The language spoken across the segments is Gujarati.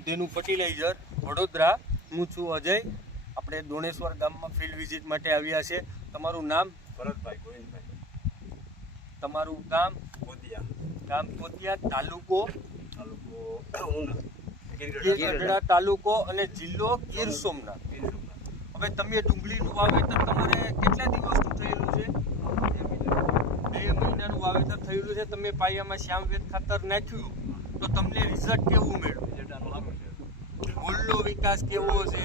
રામધેનુ ફર્ટિલાઇઝર વડોદરા. હું છું અજય. આપણે દોણેશ્વર ગામમાં ફિલ્ડ વિઝિટ માટે આવ્યા છે. તમારું નામ? ભરતભાઈ ગોવિંદભાઈ. તમારું ગામ? કોદિયા. ગામ કોદિયા, તાલુકો ઉના. ગીર ગઢડા તાલુકો અને જિલ્લો ગીર સોમનાથ. હવે તમે ડુંગળીનું વાવેતર તમારે કેટલા દિવસનું થયેલું છે? 2 મહિનાનું વાવેતર થયેલું છે. તમે પાયામાં શ્યામવેદ ખાતર નાખ્યું તો તમને રિઝલ્ટ કેવું મળ્યું? મૂળનો વિકાસ કેવો છે?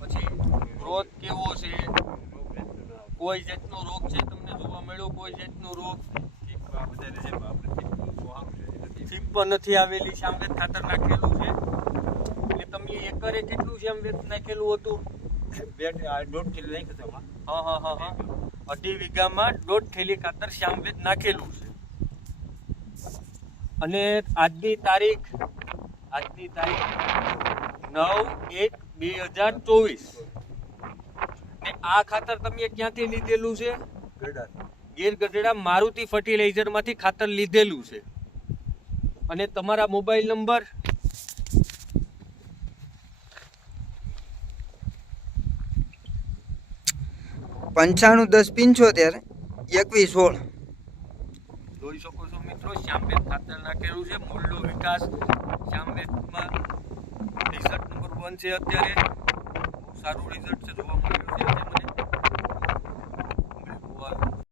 પછી ગ્રોથ કેવો છે? કોઈ જાતનો રોગ છે તમને જોવા મળ્યો? કોઈ જાતનો રોગ ચીપ પણ નથી આવેલી. શ્યામવેદ ખાતર નાખેલું છે. એટલે તમે એકરે કેટલું શ્યામવેદ નાખેલું હતું? 1.5 થેલી નાખ્યું હતું. હા. 2.5 વીઘામાં 1.5 થેલી ખાતર શ્યામવેદ નાખેલું છે. અને આજની તારીખ 9/1/2024. ને આ ખાતર તમે ક્યાંથી લીધેલું છે? ગીર ગઢડા મારુતિ ફર્ટિલાઇઝર માંથી ખાતર લીધેલું છે. અને તમારા મોબાઈલ નંબર? 9510752116. જોઈ શકો છો મિત્રો, શ્યામવેદ ખાતર નાખેલું છે. મૂળનો વિકાસ શ્યામવેદમાં રિઝલ્ટ નંબર 1 છે. અત્યારે બહુ સારું રિઝલ્ટ છે જોવા મળે.